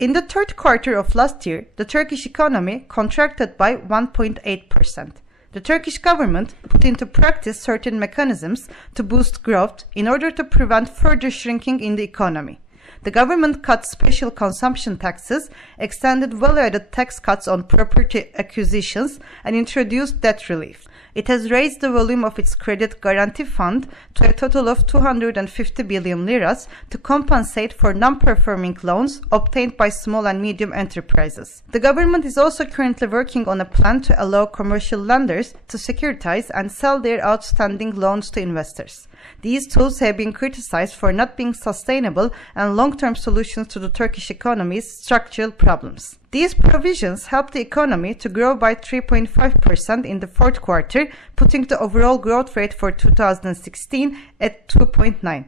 In the third quarter of last year, the Turkish economy contracted by 1.8%. The Turkish government put into practice certain mechanisms to boost growth in order to prevent further shrinking in the economy. The government cut special consumption taxes, extended value-added tax cuts on property acquisitions, and introduced debt relief. It has raised the volume of its credit guarantee fund to a total of 250 billion liras to compensate for non-performing loans obtained by small and medium enterprises. The government is also currently working on a plan to allow commercial lenders to securitize and sell their outstanding loans to investors. These tools have been criticized for not being sustainable and long-term solutions to the Turkish economy's structural problems. These provisions helped the economy to grow by 3.5% in the fourth quarter, putting the overall growth rate for 2016 at 2.9%.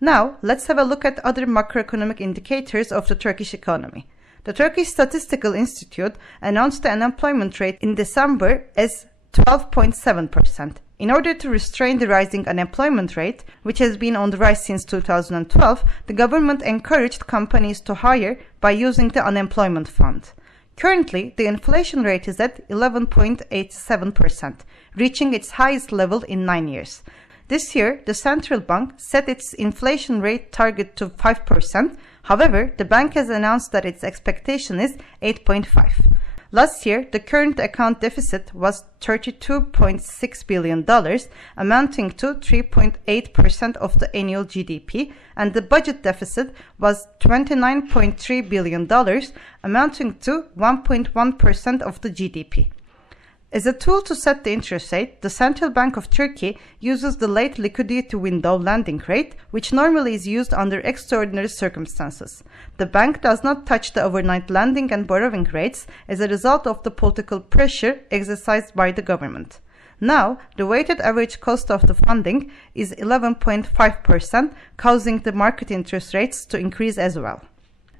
Now, let's have a look at other macroeconomic indicators of the Turkish economy. The Turkish Statistical Institute announced the unemployment rate in December as 12.7%. In order to restrain the rising unemployment rate, which has been on the rise since 2012, the government encouraged companies to hire by using the unemployment fund. Currently, the inflation rate is at 11.87%, reaching its highest level in 9 years. This year, the central bank set its inflation rate target to 5%. However, the bank has announced that its expectation is 8.5%. Last year, the current account deficit was $32.6 billion, amounting to 3.8% of the annual GDP, and the budget deficit was $29.3 billion, amounting to 1.1% of the GDP. As a tool to set the interest rate, the Central Bank of Turkey uses the late liquidity window lending rate, which normally is used under extraordinary circumstances. The bank does not touch the overnight lending and borrowing rates as a result of the political pressure exercised by the government. Now, the weighted average cost of the funding is 11.5%, causing the market interest rates to increase as well.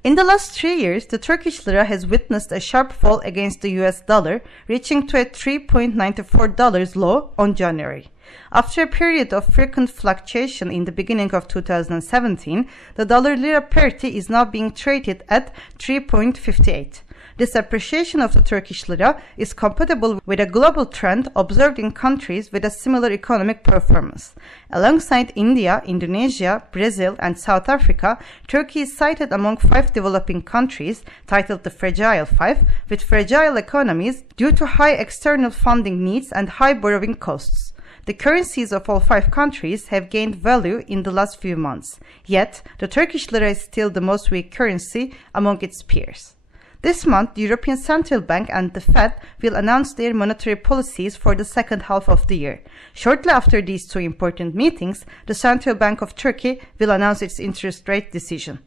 In the last 3 years, the Turkish lira has witnessed a sharp fall against the US dollar, reaching to a $3.94 low on January. After a period of frequent fluctuation in the beginning of 2017, the dollar-lira parity is now being traded at 3.58. This appreciation of the Turkish lira is compatible with a global trend observed in countries with a similar economic performance. Alongside India, Indonesia, Brazil, and South Africa, Turkey is cited among 5 developing countries, titled the Fragile Five, with fragile economies due to high external funding needs and high borrowing costs. The currencies of all 5 countries have gained value in the last few months, yet the Turkish lira is still the most weak currency among its peers. This month, the European Central Bank and the Fed will announce their monetary policies for the second half of the year. Shortly after these 2 important meetings, the Central Bank of Turkey will announce its interest rate decision.